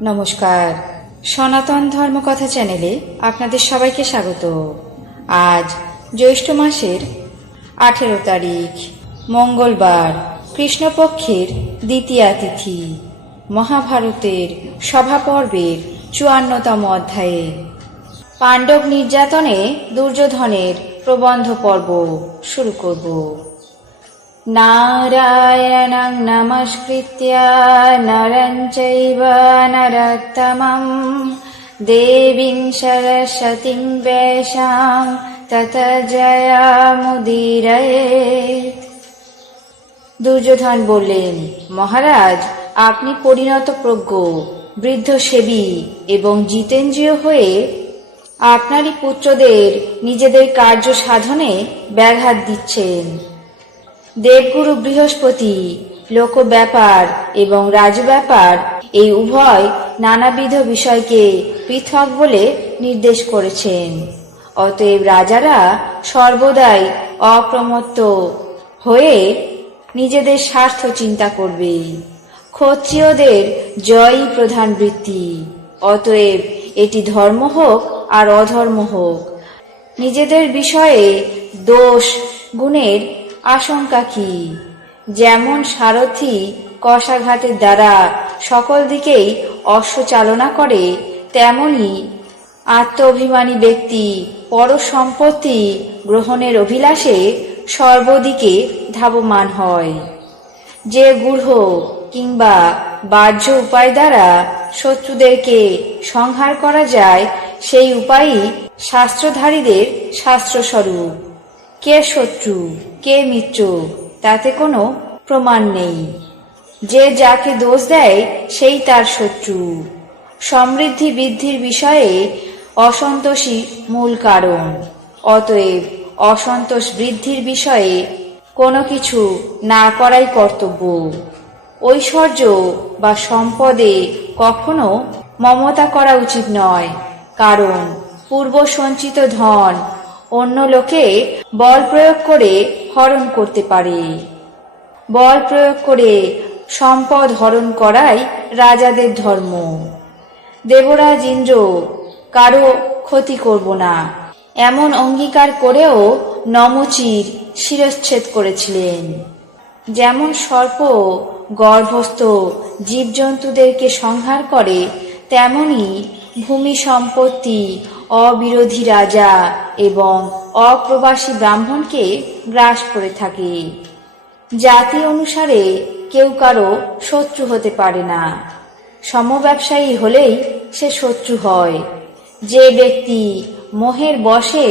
নমস্কার, সনাতন ধর্মকথা চ্যানেলে আপনাদের সবাইকে স্বাগত। আজ জ্যৈষ্ঠ মাসের 18 তারিখ মঙ্গলবার, কৃষ্ণপক্ষের দ্বিতীয়া তিথি, মহাভারতের সভা পর্বের 54তম অধ্যায়ে পাণ্ডব নির্যাতনে দুর্যোধনের প্রবন্ধ পর্ব শুরু করব। নারায়ণং নমস্কৃত্য নরং চৈব নরোত্তমং দেবীং সরস্বতীং ব্যাসাং ততো জয়মুদীরয়েৎ। দুর্যোধন বললেন, মহারাজ, আপনি পরিণত প্রজ্ঞ, বৃদ্ধ সেবী এবং জিতেন্দ্রীয় হয়ে আপনারই পুত্রদের নিজেদের কার্য সাধনে ব্যাঘাত দিচ্ছেন। দেবগুরু বৃহস্পতি লোক ব্যাপার এবং রাজ ব্যাপার এই উভয় নানাবিধ বিষয়কে পৃথক বলে নির্দেশ করেছেন। অতএব রাজারা সর্বদাই অপ্রমত্ত হয়ে নিজেদের স্বার্থ চিন্তা করবে। ক্ষত্রিয়দের জয়ই প্রধান বৃত্তি। অতএব এটি ধর্ম হোক আর অধর্ম হোক, নিজেদের বিষয়ে দোষ গুণের আশঙ্কা কি? যেমন সারথি কষাঘাতের দ্বারা সকল দিকেই অশ্ব চালনা করে, তেমনি আত্ম অভিমানী ব্যক্তি পর সম্পত্তি গ্রহণের অভিলাষে সর্বদিকে ধাবমান হয়। যে গূঢ় কিংবা বাহ্য উপায় দ্বারা শত্রুদেরকে সংহার করা যায়, সেই উপায়ই শাস্ত্রধারীদের শাস্ত্রস্বরূপ। কে শত্রু কে মিত্র তাতে কোনো প্রমাণ নেই। যে যাকে দোষ দেয় সেই তার শত্রু। সমৃদ্ধি বৃদ্ধির বিষয়ে অসন্তোষই মূল কারণ। অতএব অসন্তোষ বৃদ্ধির বিষয়ে কোনো কিছু না করাই কর্তব্য। ঐশ্বর্য বা সম্পদে কখনো মমতা করা উচিত নয়, কারণ পূর্ব সঞ্চিত ধন অন্য লোকে বল প্রয়োগ করে হরণ করতে পারে। বল প্রয়োগ করে সম্পদ হরণ করাই রাজাদের ধর্ম। দেবরাজ ইন্দ্র কারো ক্ষতি করব না এমন অঙ্গীকার করেও নমচির শিরচ্ছেদ করেছিলেন। যেমন সর্প গর্ভস্থ জীবজন্তুদেরকে সংহার করে, তেমনি ভূমি সম্পত্তি অবিরোধী রাজা এবং অপ্রবাসী ব্রাহ্মণকে গ্রাস করে থাকে। জাতি অনুসারে কেউ কারো শত্রু হতে পারে না। সমব্যবসায়ী হলেই সে শত্রু হয়। যে ব্যক্তি মোহের বশে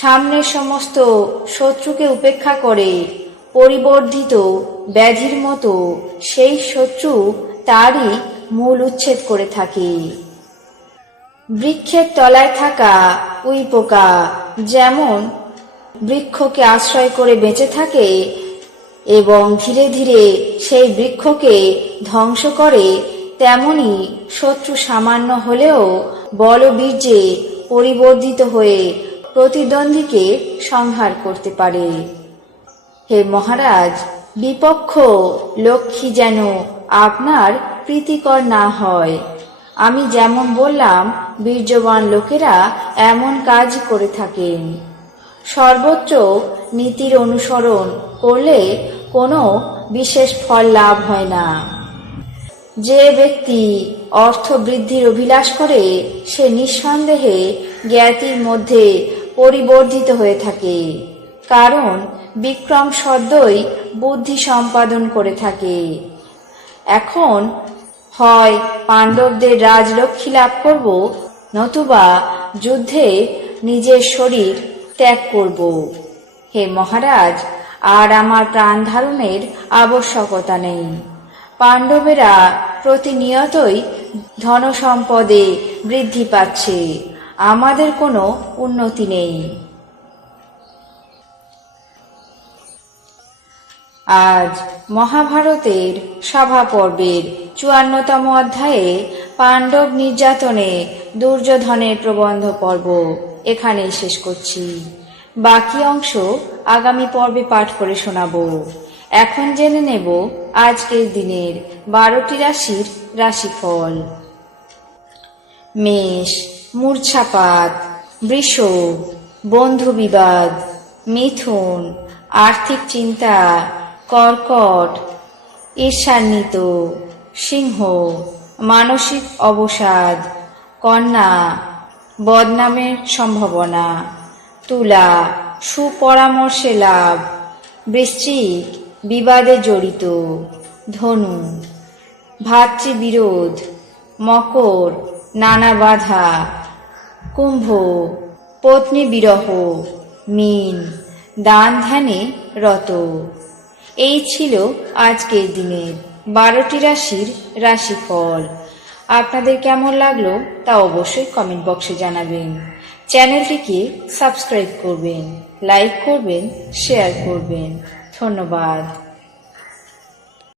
সামনের সমস্ত শত্রুকে উপেক্ষা করে পরিবর্ধিত ব্যাধির মতো সেই শত্রু তারই মূল উচ্ছেদ করে থাকে। বৃক্ষের তলায় থাকা উইপোকা যেমন বৃক্ষকে আশ্রয় করে বেঁচে থাকে এবং ধীরে ধীরে সেই বৃক্ষকে ধ্বংস করে, তেমনি শত্রু সামান্য হলেও বলবীর্যে পরিবর্ধিত হয়ে প্রতিদ্বন্দ্বীকে সংহার করতে পারে। হে মহারাজ, বিপক্ষ লক্ষ্মী যেন আপনার প্রীতিকর না হয়। আমি যেমন বললাম, বীর্যবান লোকেরা এমন কাজই করে থাকেন। সর্বোচ্চ নীতির অনুসরণ করলে কোনো বিশেষ ফল লাভ হয় না। যে ব্যক্তি অর্থ বৃদ্ধির অভিলাষ করে, সে নিঃসন্দেহে জ্ঞাতির মধ্যে পরিবর্ধিত হয়ে থাকে, কারণ বিক্রম সদ্যই বুদ্ধি সম্পাদন করে থাকে। এখন হয় পাণ্ডবদের রাজলক্ষ্মী লাভ করব, নতুবা যুদ্ধে নিজের শরীর ত্যাগ করব। হে মহারাজ, আর আমার প্রাণ ধারণের আবশ্যকতা নেই। পাণ্ডবেরা প্রতিনিয়তই ধন সম্পদে বৃদ্ধি পাচ্ছে, আমাদের কোনো উন্নতি নেই। আজ মহাভারতের সভা পর্বের 54তম অধ্যায়ে পাণ্ডব নির্যাতনে দুর্যোধনের প্রবন্ধ পর্ব এখানেই শেষ করছি। বাকি অংশ আগামী পর্বে পাঠ করে শোনাব। এখন জেনে নেব আজকের দিনের 12টি রাশির রাশিফল। মেষ মূর্ছাপাত, বৃষ বন্ধু বিবাদ, মিথুন আর্থিক চিন্তা, কর্কট ঈর্ষান্বিত, সিংহ মানসিক অবসাদ, কন্যা বদনামের সম্ভাবনা, তুলা সুপরামর্শে লাভ, বৃশ্চিক বিবাদে জড়িত, ধনু ভাতৃবিরোধ, মকর নানা বাধা, কুম্ভ পত্নী বিরহ, মীন দান ধ্যানে রত। এই ছিল আজকের দিনের 12টি রাশির রাশিফল। আপনাদের কেমন লাগলো তা অবশ্যই কমেন্ট বক্সে জানাবেন। চ্যানেলটিকে সাবস্ক্রাইব করবেন, লাইক করবেন, শেয়ার করবেন। ধন্যবাদ।